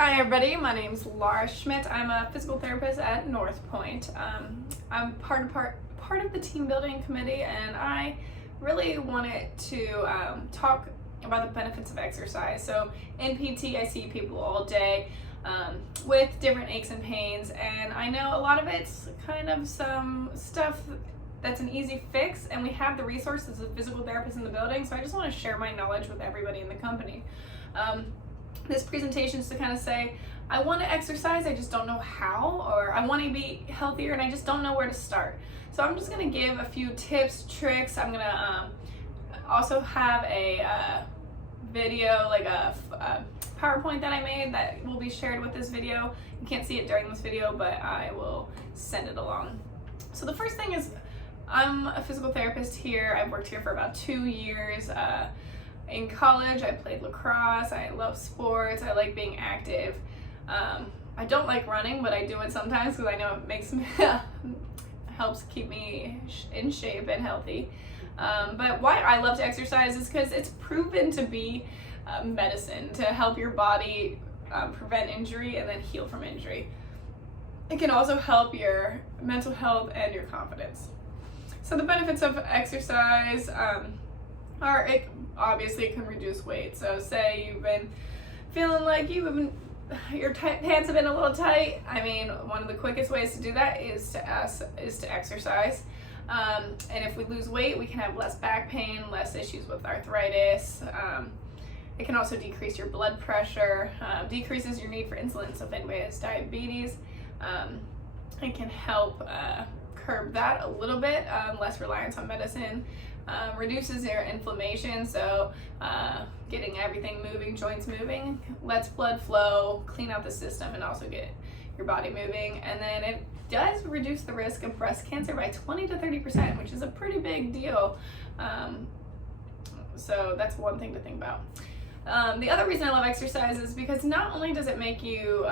Hi everybody, my name's Laura Schmidt. I'm a physical therapist at North Point. I'm part of the team building committee, and I really wanted to talk about the benefits of exercise. So in PT, I see people all day with different aches and pains, and I know a lot of it's kind of some stuff that's an easy fix, and we have the resources of physical therapists in the building, so I just want to share my knowledge with everybody in the company. This presentation is to kind of say, I want to exercise, I just don't know how, or I want to be healthier and I just don't know where to start. So I'm just going to give a few tips, tricks. I'm going to also have a video, like a PowerPoint that I made that will be shared with this video. You can't see it during this video, but I will send it along. So the first thing is, I'm a physical therapist here. I've worked here for about 2 years. In college, I played lacrosse. I love sports. I like being active. I don't like running, but I do it sometimes because I know it makes me helps keep me in shape and healthy. But why I love to exercise is because it's proven to be medicine to help your body prevent injury and then heal from injury. It can also help your mental health and your confidence. So the benefits of exercise are it obviously can reduce weight. So say you've been feeling like your pants have been a little tight. I mean, one of the quickest ways to do that is to exercise. And if we lose weight, we can have less back pain, less issues with arthritis. It can also decrease your blood pressure, decreases your need for insulin. So if anybody has diabetes, it can help curb that a little bit, less reliance on medicine. Reduces your inflammation, so getting everything moving, joints moving, lets blood flow, clean out the system, and also get your body moving. And then it does reduce the risk of breast cancer by 20 to 30%, which is a pretty big deal. So that's one thing to think about. The other reason I love exercise is because not only does it make you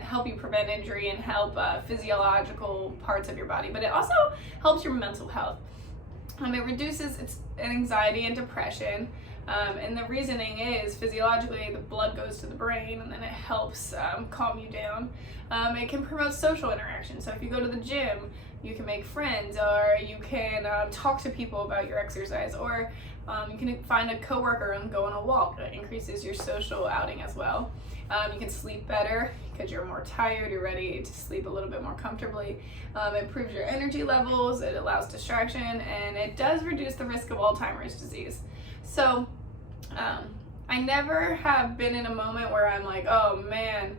help you prevent injury and help physiological parts of your body, but it also helps your mental health. It reduces anxiety and depression, and the reasoning is physiologically the blood goes to the brain and then it helps calm you down. It can promote social interaction, so if you go to the gym, you can make friends, or you can talk to people about your exercise, or you can find a coworker and go on a walk. That increases your social outing as well. You can sleep better because you're more tired, you're ready to sleep a little bit more comfortably. It improves your energy levels, it allows distraction, and it does reduce the risk of Alzheimer's disease. So I never have been in a moment where I'm like, oh man,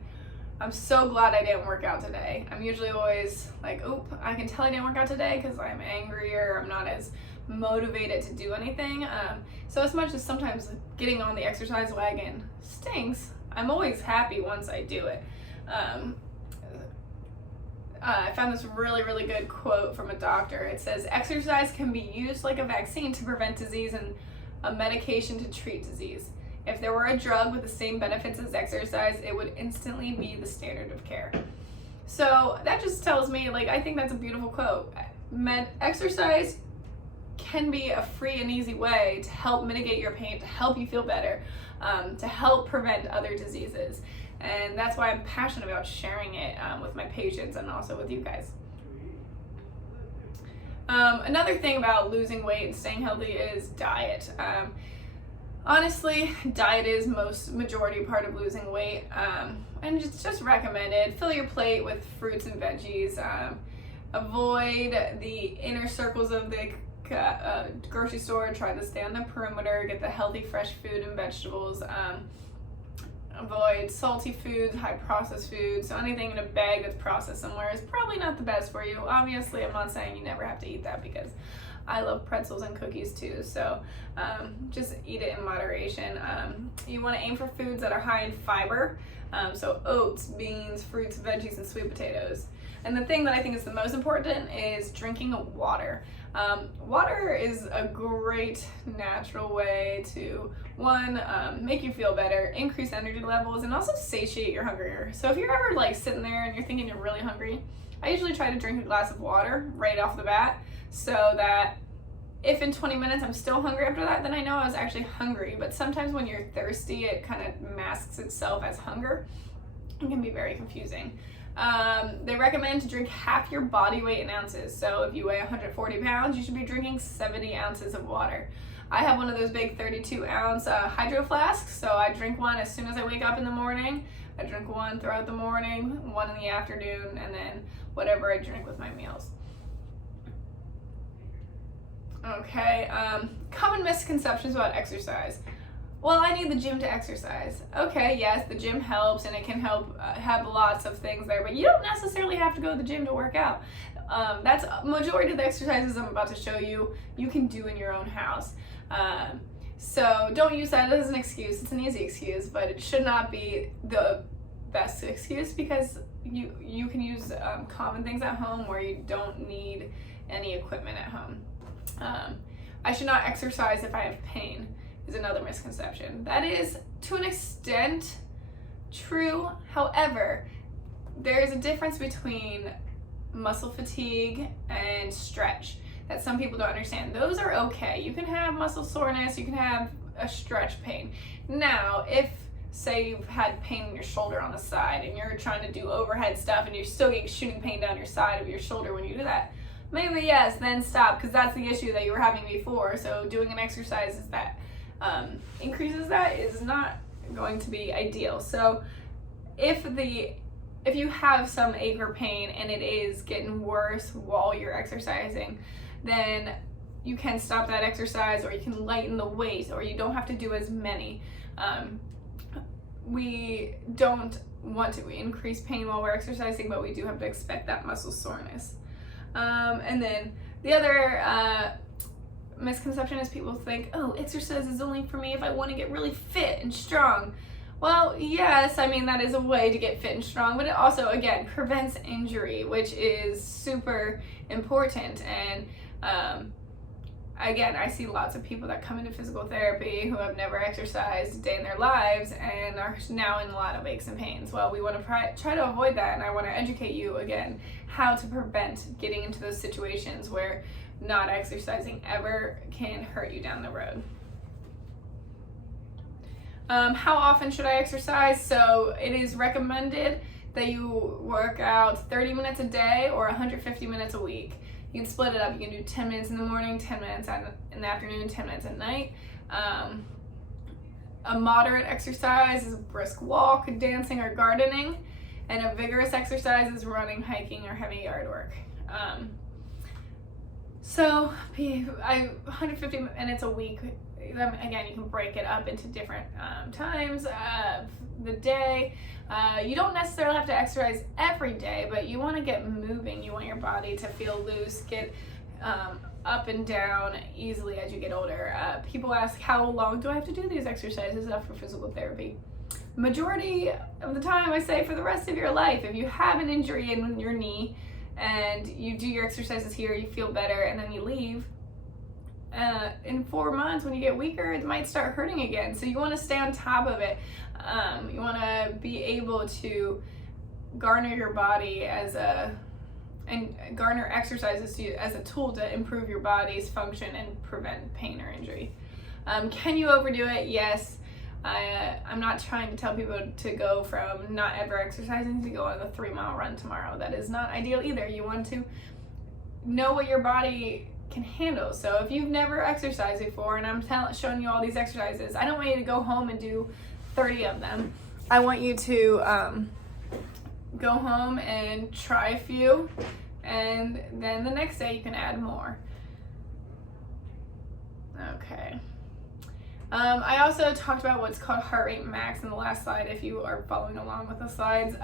I'm so glad I didn't work out today. I'm usually always like, oop, I can tell I didn't work out today because I'm angry or I'm not as motivated to do anything. So as much as sometimes getting on the exercise wagon stinks, I'm always happy once I do it. I found this really good quote from a doctor. It says, exercise can be used like a vaccine to prevent disease and a medication to treat disease. If there were a drug with the same benefits as exercise, it would instantly be the standard of care. So that just tells me, like, I think that's a beautiful quote. Exercise can be a free and easy way to help mitigate your pain, to help you feel better, to help prevent other diseases. And that's why I'm passionate about sharing it with my patients and also with you guys. Another thing about losing weight and staying healthy is diet. Honestly, diet is majority part of losing weight, and it's just recommended. Fill your plate with fruits and veggies. Avoid the inner circles of the grocery store. Try to stay on the perimeter. Get the healthy, fresh food and vegetables. Avoid salty foods, high processed foods. So anything in a bag that's processed somewhere is probably not the best for you. Obviously, I'm not saying you never have to eat that, because I love pretzels and cookies too. So just eat it in moderation. You want to aim for foods that are high in fiber. So oats, beans, fruits, veggies, and sweet potatoes. And the thing that I think is the most important is drinking water. Water is a great natural way to, one, make you feel better, increase energy levels, and also satiate your hunger. So if you're ever like sitting there and you're thinking you're really hungry, I usually try to drink a glass of water right off the bat so that If in 20 minutes I'm still hungry after that, then I know I was actually hungry. But sometimes when you're thirsty, it kind of masks itself as hunger. It can be very confusing. They recommend to drink half your body weight in ounces. So if you weigh 140 pounds, you should be drinking 70 ounces of water. I have one of those big 32-ounce hydro flasks, so I drink one as soon as I wake up in the morning. I drink one throughout the morning, one in the afternoon, and then whatever I drink with my meals. Okay, common misconceptions about exercise. Well, I need the gym to exercise. Okay, yes, the gym helps, and it can help have lots of things there, but you don't necessarily have to go to the gym to work out. That's majority of the exercises I'm about to show you, you can do in your own house. So don't use that as an excuse. It's an easy excuse, but it should not be the best excuse, because you can use common things at home where you don't need any equipment at home. I should not exercise if I have pain is another misconception. That is, to an extent, true. However, there is a difference between muscle fatigue and stretch that some people don't understand. Those are okay. You can have muscle soreness, you can have a stretch pain. Now, if say you've had pain in your shoulder on the side and you're trying to do overhead stuff and you're still getting shooting pain down your side of your shoulder when you do that, maybe yes, then stop, because that's the issue that you were having before. So doing an exercise that increases that is not going to be ideal. So if you have some ache or pain and it is getting worse while you're exercising, then you can stop that exercise, or you can lighten the weight, or you don't have to do as many. We don't want to increase pain while we're exercising, but we do have to expect that muscle soreness. And then the other misconception is people think, oh, exercise is only for me if I want to get really fit and strong. Well, yes, I mean, that is a way to get fit and strong, but it also, again, prevents injury, which is super important. And again, I see lots of people that come into physical therapy who have never exercised a day in their lives and are now in a lot of aches and pains. Well, we want to try to avoid that, and I want to educate you again how to prevent getting into those situations where not exercising ever can hurt you down the road. How often should I exercise? So it is recommended that you work out 30 minutes a day or 150 minutes a week. You can split it up. You can do 10 minutes in the morning, 10 minutes in the afternoon, 10 minutes at night. A moderate exercise is a brisk walk, dancing, or gardening. And a vigorous exercise is running, hiking, or heavy yard work. So 150 minutes a week. Again, you can break it up into different times of the day. You don't necessarily have to exercise every day, but you want to get moving. You want your body to feel loose, get up and down easily as you get older. People ask, how long do I have to do these exercises after physical therapy? Majority of the time, I say for the rest of your life. If you have an injury in your knee and you do your exercises here, you feel better, and then you leave, in 4 months, when you get weaker, it might start hurting again. So you want to stay on top of it. You want to be able to garner your body and garner exercises as a tool to improve your body's function and prevent pain or injury. Can you overdo it? Yes. I'm not trying to tell people to go from not ever exercising to go on a 3-mile run tomorrow. That is not ideal either. You want to know what your body can handle. So if you've never exercised before and I'm showing you all these exercises, I don't want you to go home and do 30 of them. I want you to go home and try a few, and then the next day you can add more. Okay. I also talked about what's called heart rate max in the last slide, if you are following along with the slides.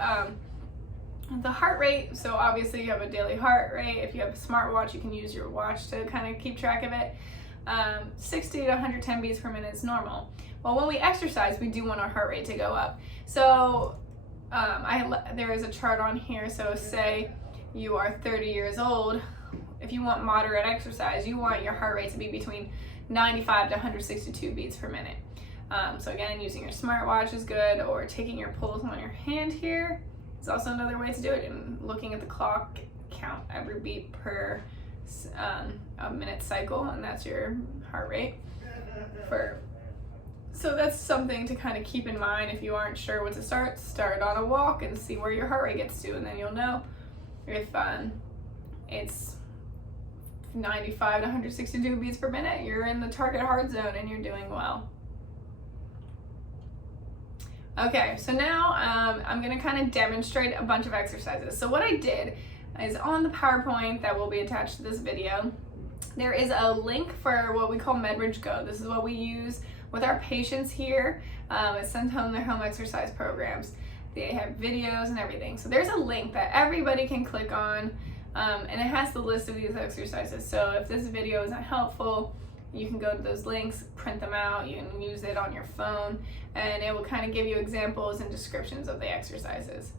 The heart rate, so obviously you have a daily heart rate. If you have a smartwatch, you can use your watch to kind of keep track of it. 60 to 110 beats per minute is normal. Well, when we exercise, we do want our heart rate to go up. So there is a chart on here. So say you are 30 years old. If you want moderate exercise, you want your heart rate to be between 95 to 162 beats per minute. So again, using your smartwatch is good, or taking your pulse on your hand here is also another way to do it, and looking at the clock, count every beat per a minute cycle, and that's your heart rate. So that's something to kind of keep in mind. If you aren't sure what to start on a walk and see where your heart rate gets to, and then you'll know if it's 95 to 162 beats per minute, you're in the target heart zone and you're doing well. Okay, so now I'm gonna kind of demonstrate a bunch of exercises. So what I did is on the PowerPoint that will be attached to this video, there is a link for what we call MedBridge Go. This is what we use with our patients here. It's sent home their home exercise programs. They have videos and everything. So there's a link that everybody can click on, and it has the list of these exercises. So if this video isn't helpful, you can go to those links, print them out, you can use it on your phone, and it will kind of give you examples and descriptions of the exercises.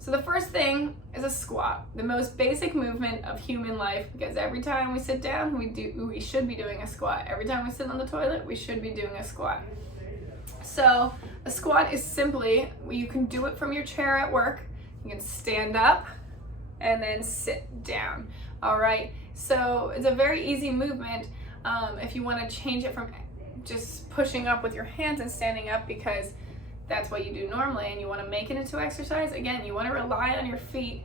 So the first thing is a squat, the most basic movement of human life, because every time we sit down, we should be doing a squat. Every time we sit on the toilet, we should be doing a squat. So a squat is simply, you can do it from your chair at work. You can stand up and then sit down. All right, so it's a very easy movement if you want to change it from just pushing up with your hands and standing up, because that's what you do normally, and you want to make it into exercise. Again, you want to rely on your feet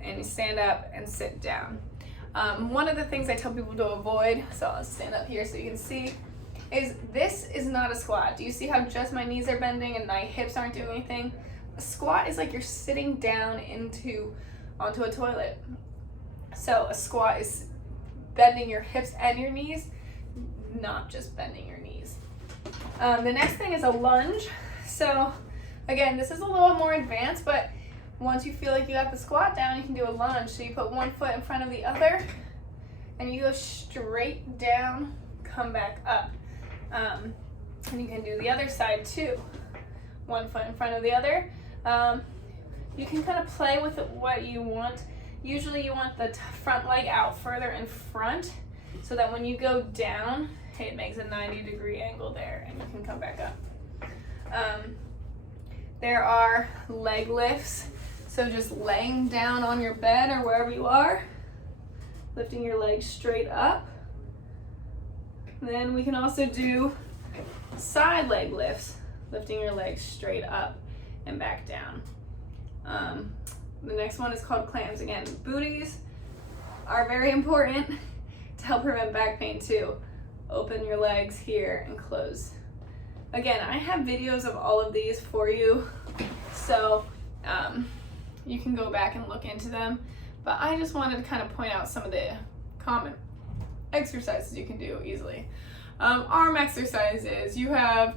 and you stand up and sit down. One of the things I tell people to avoid, so I'll stand up here so you can see, is this is not a squat. Do you see how just my knees are bending and my hips aren't doing anything? A squat is like you're sitting down onto a toilet. So a squat is bending your hips and your knees, not just bending your knees. The next thing is a lunge. So again, this is a little more advanced, but once you feel like you got the squat down, you can do a lunge. So you put one foot in front of the other and you go straight down, come back up. And you can do the other side too. One foot in front of the other. You can kind of play with it what you want. Usually you want the front leg out further in front so that when you go down, it makes a 90-degree angle there and you can come back up. There are leg lifts, so just laying down on your bed or wherever you are, lifting your legs straight up. Then we can also do side leg lifts, lifting your legs straight up and back down. The next one is called clams. Again, booties are very important to help prevent back pain too. Open your legs here and close. Again, I have videos of all of these for you, so you can go back and look into them. But I just wanted to kind of point out some of the common exercises you can do easily. Arm exercises, you have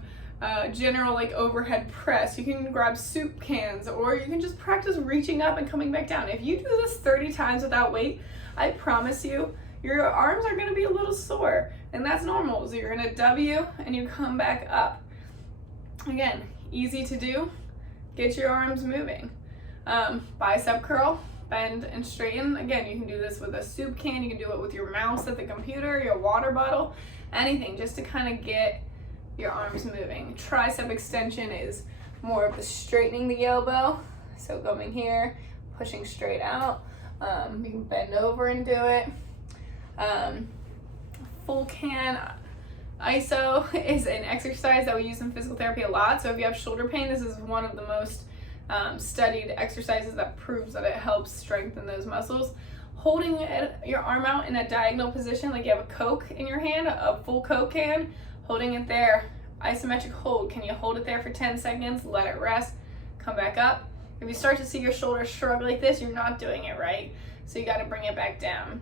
general like overhead press. You can grab soup cans, or you can just practice reaching up and coming back down. If you do this 30 times without weight, I promise you, your arms are gonna be a little sore, and that's normal. So you're in a W and you come back up. Again, easy to do. Get your arms moving. Bicep curl, bend and straighten. Again, you can do this with a soup can, you can do it with your mouse at the computer, your water bottle, anything, just to kind of get your arms moving. Tricep extension is more of the straightening the elbow. So going here, pushing straight out. You can bend over and do it. Full can iso is an exercise that we use in physical therapy a lot. So if you have shoulder pain, this is one of the most studied exercises that proves that it helps strengthen those muscles. Holding your arm out in a diagonal position, like you have a Coke in your hand, a full Coke can, holding it there, isometric hold. Can you hold it there for 10 seconds, let it rest, come back up? If you start to see your shoulders shrug like this, you're not doing it right. So you gotta bring it back down.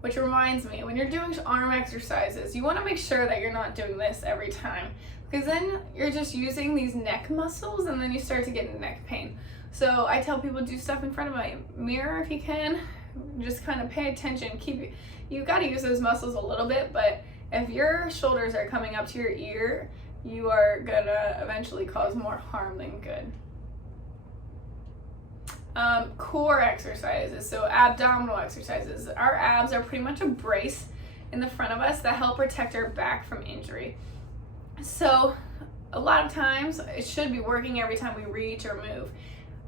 Which reminds me, when you're doing arm exercises, you wanna make sure that you're not doing this every time, because then you're just using these neck muscles and then you start to get neck pain. So I tell people, do stuff in front of my mirror if you can. Just kind of pay attention. You gotta use those muscles a little bit, but if your shoulders are coming up to your ear, you are gonna eventually cause more harm than good. Core exercises, so abdominal exercises. Our abs are pretty much a brace in the front of us that help protect our back from injury. So a lot of times it should be working every time we reach or move.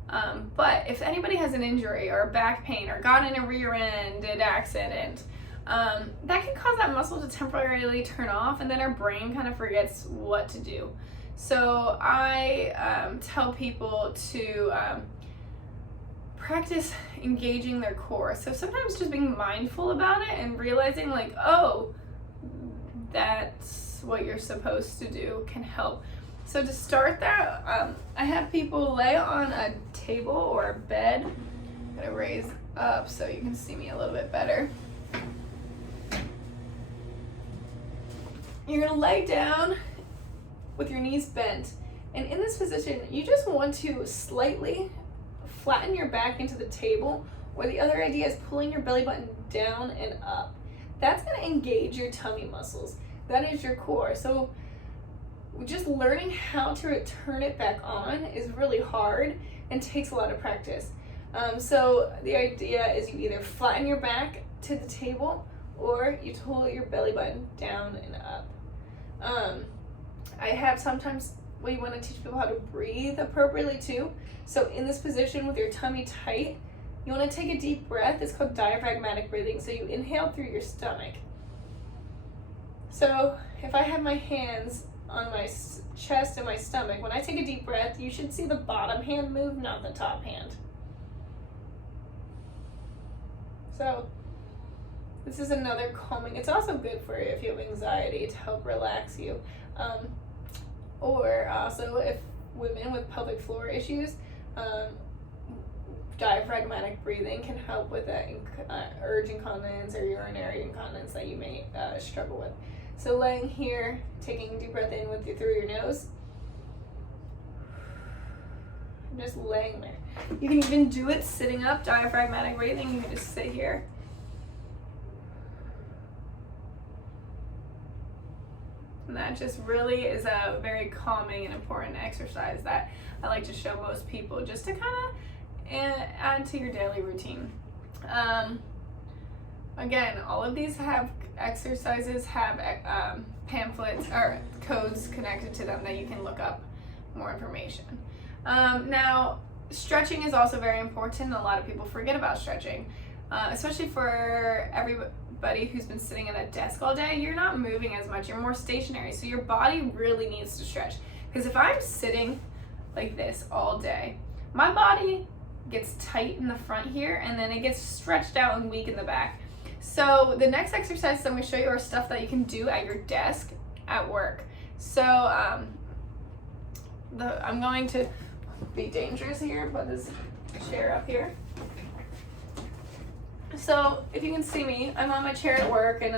But if anybody has an injury or a back pain or got in a rear-ended accident, that can cause that muscle to temporarily turn off, and then our brain kind of forgets what to do. So I tell people to practice engaging their core. So sometimes just being mindful about it and realizing like, oh, that's what you're supposed to do can help. So to start that, I have people lay on a table or a bed. I'm gonna raise up so you can see me a little bit better. You're gonna lay down with your knees bent, and in this position, you just want to slightly flatten your back into the table, or the other idea is pulling your belly button down and up. That's gonna engage your tummy muscles. That is your core. So just learning how to turn it back on is really hard and takes a lot of practice. So the idea is you either flatten your back to the table or you pull your belly button down and up. I have sometimes we want to teach people how to breathe appropriately too. So in this position with your tummy tight, you want to take a deep breath. It's called diaphragmatic breathing. So you inhale through your stomach. So if I have my hands on my chest and my stomach, when I take a deep breath, you should see the bottom hand move, not the top hand. So this is another calming. It's also good for you if you have anxiety to help relax you. Or also if women with pelvic floor issues, diaphragmatic breathing can help with that urge incontinence or urinary incontinence that you may struggle with. So laying here, taking a deep breath in through your nose, just laying there. You can even do it sitting up, diaphragmatic breathing. You can just sit here. And that just really is a very calming and important exercise that I like to show most people just to kind of add to your daily routine. Again, all of these exercises have pamphlets or codes connected to them that you can look up more information. Now, stretching is also very important. A lot of people forget about stretching, especially for everybody who's been sitting at a desk all day. You're not moving as much, you're more stationary, so your body really needs to stretch. Because if I'm sitting like this all day, my body gets tight in the front here and then it gets stretched out and weak in the back. So the next exercises I'm going to show you are stuff that you can do at your desk at work. So I'm going to be dangerous here, put this chair up here. So if you can see me, I'm on my chair at work and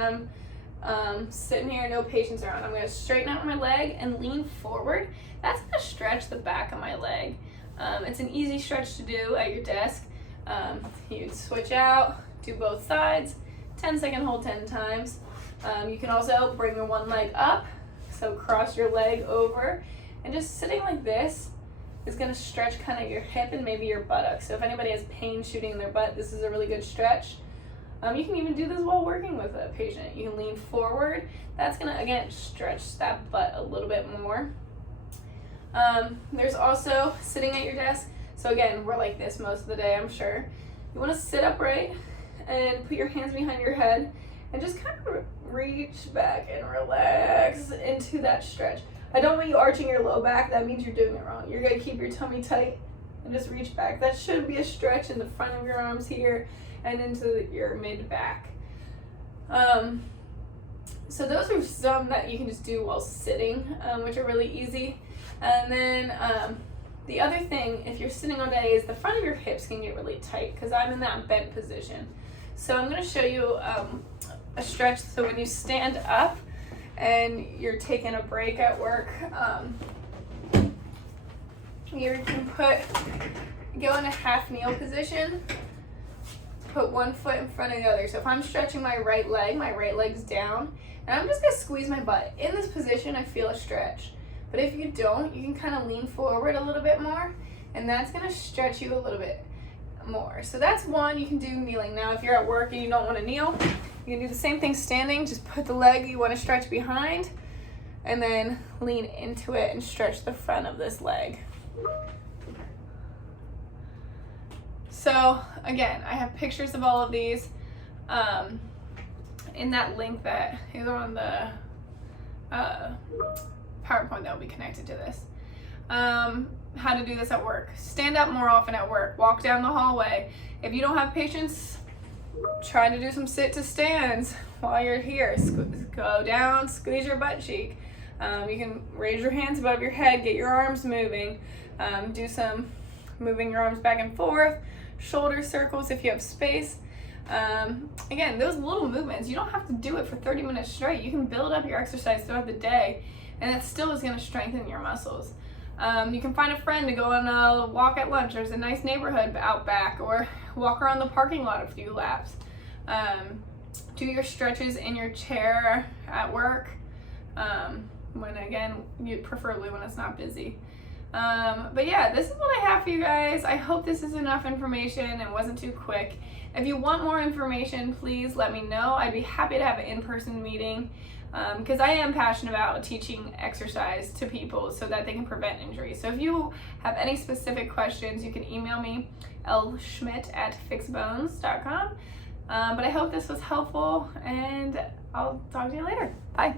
I'm sitting here, no patients around. I'm going to straighten out my leg and lean forward. That's going to stretch the back of my leg. It's an easy stretch to do at your desk. You switch out, do both sides, 10-second hold 10 times. You can also bring your one leg up, so cross your leg over, and just sitting like this is going to stretch kind of your hip and maybe your buttocks. So if anybody has pain shooting in their butt, this is a really good stretch. You can even do this while working with a patient. You can lean forward. That's going to, again, stretch that butt a little bit more. There's also sitting at your desk. So again, we're like this most of the day, I'm sure. You want to sit upright and put your hands behind your head and just kind of reach back and relax into that stretch. I don't want you arching your low back. That means you're doing it wrong. You're going to keep your tummy tight and just reach back. That should be a stretch in the front of your arms here and into your mid back. So those are some that you can just do while sitting, which are really easy. And then the other thing, if you're sitting all day, is the front of your hips can get really tight because I'm in that bent position. So I'm going to show you a stretch. So when you stand up and you're taking a break at work, you can go in a half kneel position, put one foot in front of the other. So if I'm stretching my right leg's down, and I'm just going to squeeze my butt. In this position, I feel a stretch. But if you don't, you can kind of lean forward a little bit more, and that's going to stretch you a little bit more. So that's one you can do kneeling. Now, if you're at work and you don't want to kneel, you can do the same thing standing. Just put the leg you want to stretch behind, and then lean into it and stretch the front of this leg. So again, I have pictures of all of these in that link that is on the PowerPoint that will be connected to this. How to do this at work. Stand up more often at work. Walk down the hallway. If you don't have patience, try to do some sit to stands while you're here. Go down, squeeze your butt cheek. You can raise your hands above your head, get your arms moving. Do some moving your arms back and forth, shoulder circles if you have space. Again, those little movements, you don't have to do it for 30 minutes straight. You can build up your exercise throughout the day, and that still is going to strengthen your muscles. You can find a friend to go on a walk at lunch. There's a nice neighborhood out back, or walk around the parking lot a few laps. Do your stretches in your chair at work, preferably when it's not busy. But yeah, this is what I have for you guys. I hope this is enough information and wasn't too quick. If you want more information, please let me know. I'd be happy to have an in-person meeting, because I am passionate about teaching exercise to people so that they can prevent injury. So if you have any specific questions, you can email me, lschmidt@fixbones.com. But I hope this was helpful, and I'll talk to you later. Bye.